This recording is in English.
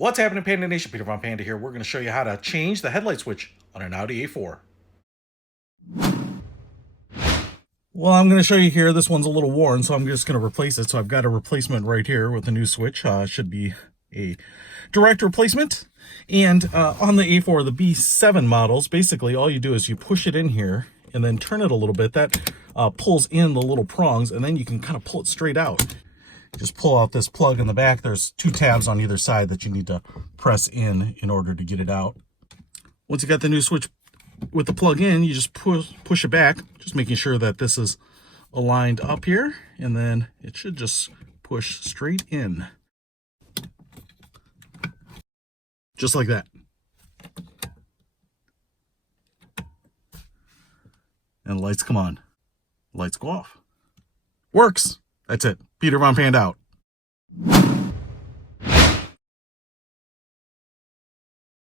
What's happening, Panda Nation? Peter Von Panda here. We're going to show you how to change the headlight switch on an Audi A4. Well, I'm going to show you here. This one's a little worn, so I'm just going to replace it. So I've got a replacement right here with a new switch. Should be a direct replacement. And on the A4, the B7 models, basically all you do is you push it in here and then turn it a little bit. That pulls in the little prongs, and then you can kind of pull it straight out. Just pull out this plug in the back. There's two tabs on either side that you need to press in order to get it out. Once you got the new switch with the plug in, you just push it back, just making sure that this is aligned up here, and then it should just push straight in. Just like that. And the lights come on. Lights go off. Works. That's it. Peter Von Panda out.